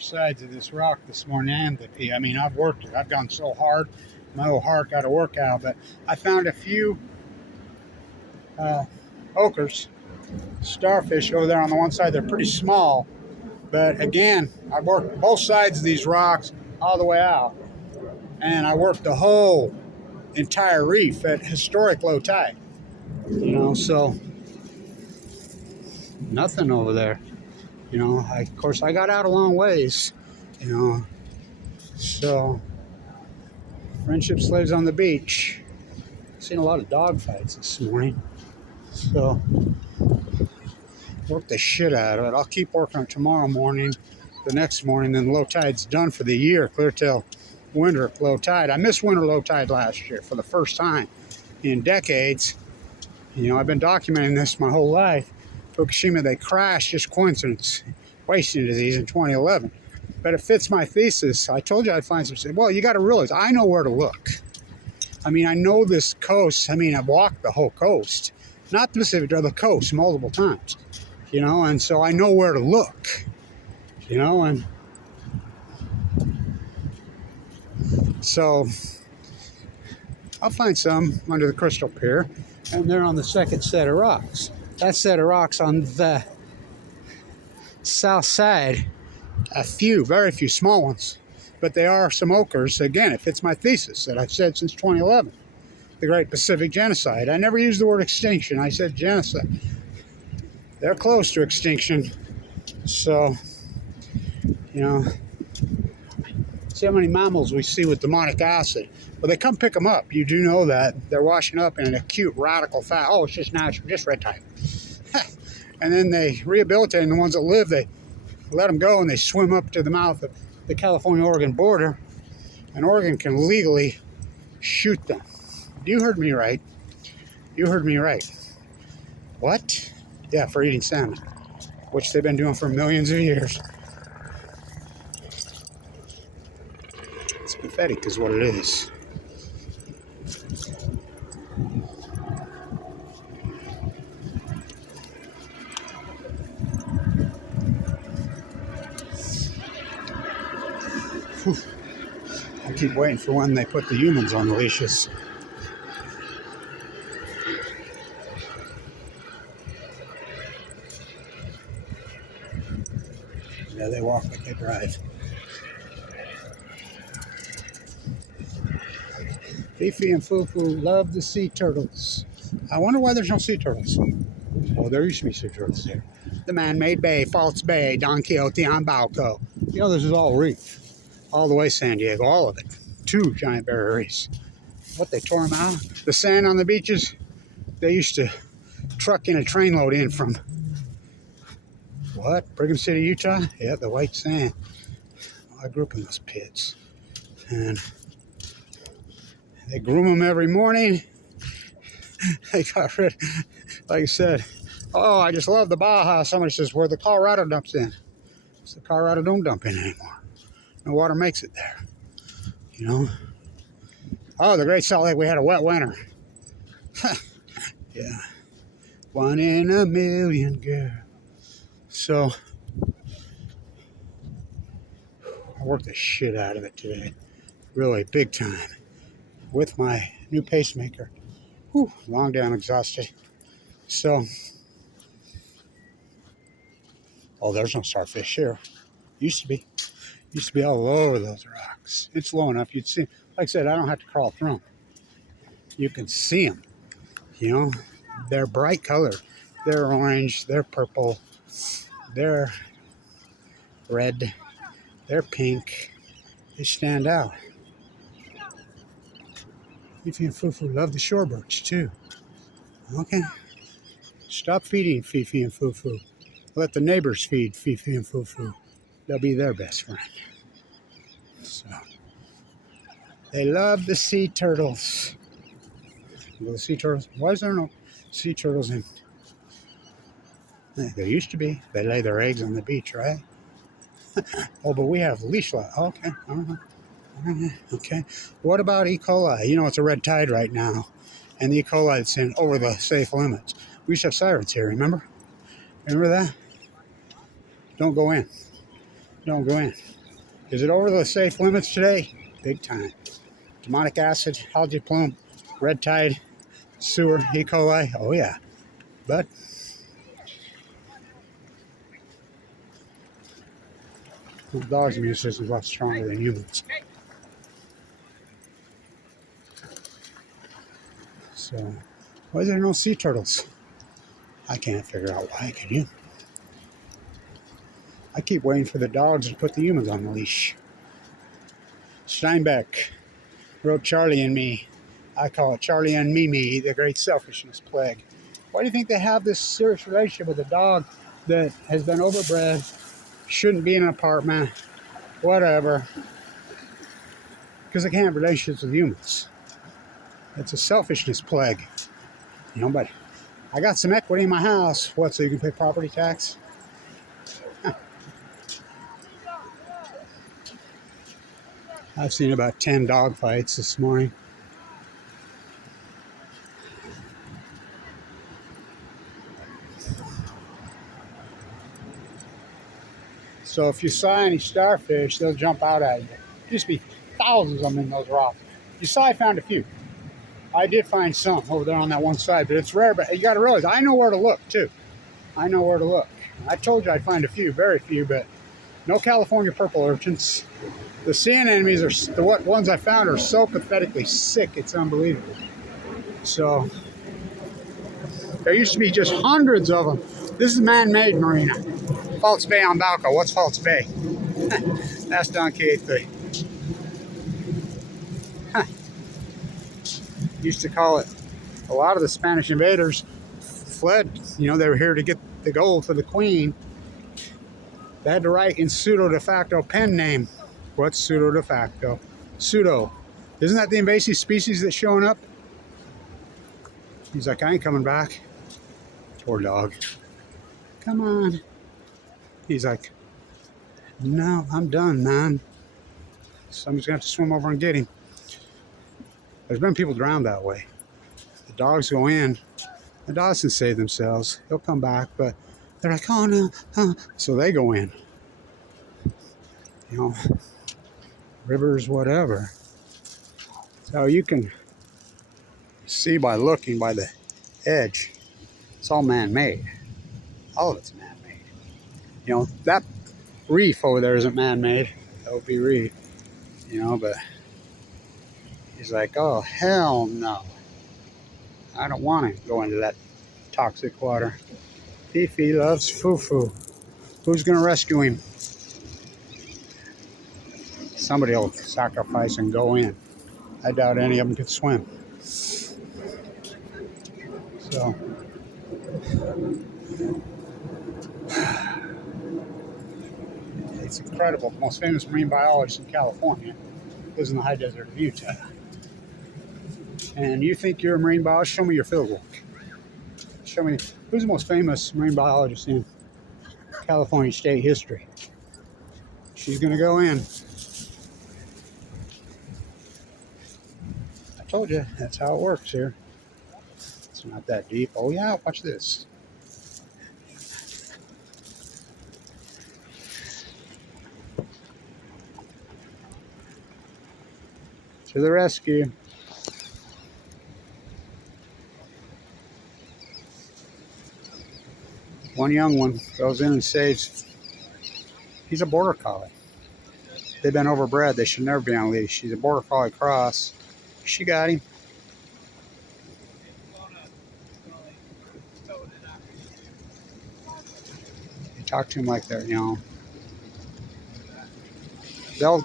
Sides of this rock this morning and the pea. I mean, I've worked it. I've gone so hard. My old heart got a workout, but I found a few ochres, starfish over there on the one side. They're pretty small, but again, I worked both sides of these rocks all the way out, and I worked the whole entire reef at historic low tide. So nothing over there. Of course, I got out a long ways. So friendship slaves on the beach. Seen a lot of dog fights this morning. So work the shit out of it. I'll keep working on it tomorrow morning, the next morning, then low tide's done for the year, clear till winter low tide. I missed winter low tide last year for the first time in decades. I've been documenting this my whole life. Fukushima, they crashed, just coincidence, wasting disease in 2011. But it fits my thesis. I told you I'd find some. Well, you got to realize, I know where to look. I mean, I know this coast. I mean, I've walked the whole coast. Not the Pacific, the coast multiple times. And so I know where to look. And so I'll find some under the Crystal Pier, and they're on the second set of rocks. That set of rocks on the south side, very few small ones, but they are some ochres. Again, it fits my thesis that I've said since 2011, the Great Pacific Genocide. I never used the word extinction. I said genocide. They're close to extinction. So, see how many mammals we see with demonic acid. Well, they come pick them up. You do know that. They're washing up in an acute radical fat. Oh, it's just natural, just red tide. And then they rehabilitate, and the ones that live, they let them go, and they swim up to the mouth of the California-Oregon border, and Oregon can legally shoot them. You heard me right. You heard me right. What? Yeah, for eating salmon, which they've been doing for millions of years. It's pathetic is what it is. Whew. I keep waiting for when they put the humans on the leashes. Yeah, they walk like they drive. Fifi and Fufu love the sea turtles. I wonder why there's no sea turtles. Oh, there used to be sea turtles there. The man-made bay, False Bay, Don Quixote on Balco. This is all reef. All the way San Diego, all of it. 2 giant barrier reefs. What, they tore them out? The sand on the beaches, they used to truck in a train load in from, what, Brigham City, Utah? Yeah, the white sand. I grew up in those pits. And they groom them every morning. They got rid, like I said, oh, I just love the Baja. Somebody says, where the Colorado dumps in. It's the Colorado don't dump in anymore. No water makes it there. Oh, the Great Salt Lake, we had a wet winter. Yeah. 1 in a million, girl. So, I worked the shit out of it today. Really, big time. With my new pacemaker. Whew, long day, I'm exhausted. So, oh, there's no starfish here. Used to be all over those rocks. It's low enough you'd see. Like I said, I don't have to crawl through them. You can see them. They're bright colored. They're orange. They're purple. They're red. They're pink. They stand out. Fifi and Fufu love the shorebirds too. Okay. Stop feeding Fifi and Fufu. Let the neighbors feed Fifi and Fufu. They'll be their best friend. So, they love the sea turtles. Well, the sea turtles. Why is there no sea turtles in? There used to be. They lay their eggs on the beach, right? Oh, but we have leash law. Okay. Okay. What about E. coli? It's a red tide right now. And the E. coli that's in over the safe limits. We used to have sirens here, remember? Remember that? Don't go in. Don't go in. Is it over the safe limits today? Big time. Domic acid, algae plume, red tide, sewer, E. coli. Oh yeah. But the dog's immune system is a lot stronger than humans. So, why is there no sea turtles? I can't figure out why, can you? I keep waiting for the dogs to put the humans on the leash. Steinbeck wrote Charlie and Me. I call it Charlie and Mimi, the great selfishness plague. Why do you think they have this serious relationship with a dog that has been overbred, shouldn't be in an apartment, whatever? Because they can't have relationships with humans. It's a selfishness plague. You know, but I got some equity in my house. What, so you can pay property tax? I've seen about 10 dog fights this morning. So if you saw any starfish, they'll jump out at you. There used to be thousands of them in those rocks. You saw I found a few. I did find some over there on that one side, but it's rare. But you got to realize, I know where to look, too. I know where to look. I told you I'd find a few, very few, but no California purple urchins. The sea anemones are the ones I found are so pathetically sick, it's unbelievable. So there used to be just hundreds of them. This is a man-made marina. False Bay on Balco. What's False Bay? That's Don K8. Used to call it. A lot of the Spanish invaders fled. You know, they were here to get the gold for the queen. They had to write in pseudo de facto pen name. What's pseudo de facto? Pseudo. Isn't that the invasive species that's showing up? He's like, I ain't coming back. Poor dog. Come on. He's like, no, I'm done, man. Somebody's going to have to swim over and get him. There's been people drowned that way. The dogs go in. The dogs can save themselves. They'll come back, but they're like, oh, no. So they go in. You know, rivers, whatever. So you can see by looking by the edge, it's all man-made. All of it's man-made. You know, that reef over there isn't man-made. That would be reef. You know, but he's like, oh, hell no. I don't want to go into that toxic water. Fifi loves foo-foo. Who's going to rescue him? Somebody will sacrifice and go in. I doubt any of them could swim. So, it's incredible. The most famous marine biologist in California lives in the high desert of Utah. And you think you're a marine biologist? Show me your fieldwork. Show me, who's the most famous marine biologist in California state history? She's going to go in. I told you, that's how it works here. It's not that deep. Oh yeah, watch this. To the rescue. One young one goes in and saves. He's a border collie. They've been overbred. They should never be on a leash. He's a border collie cross. She got him. You talk to him like that, you know.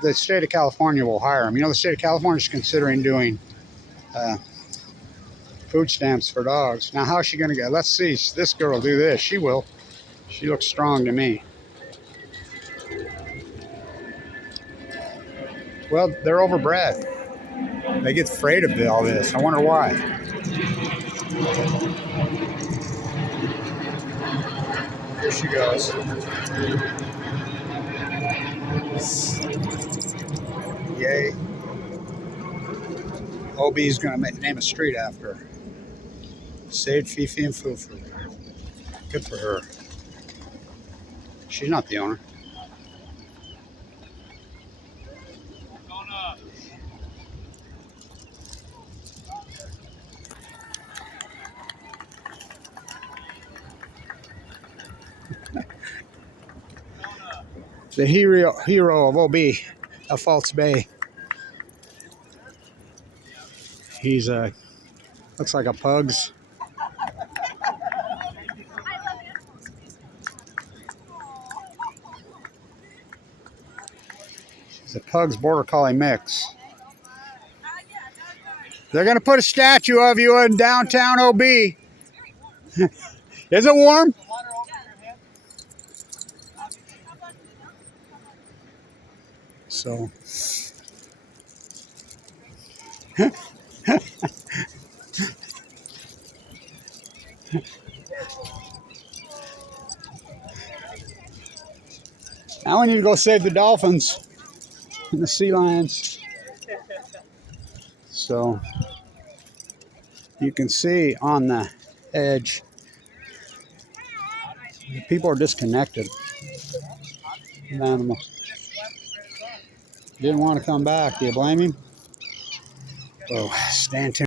The state of California will hire him. You know, the state of California is considering doing food stamps for dogs. Now, how's she going to get? Let's see. This girl will do this. She will. She looks strong to me. Well, they're overbred. They get afraid of all this. I wonder why. Here she goes. Yay. OB's going to name a street after her. Saved Fifi and Fufu. Good for her. She's not the owner. The hero of OB, of False Bay. He's looks like a pug's. He's a pug's border collie mix. They're gonna put a statue of you in downtown OB. Is it warm? So. Now we need to go save the dolphins and the sea lions. So you can see on the edge, people are disconnected with animals. Didn't want to come back. Do you blame him? Oh, stand tuned.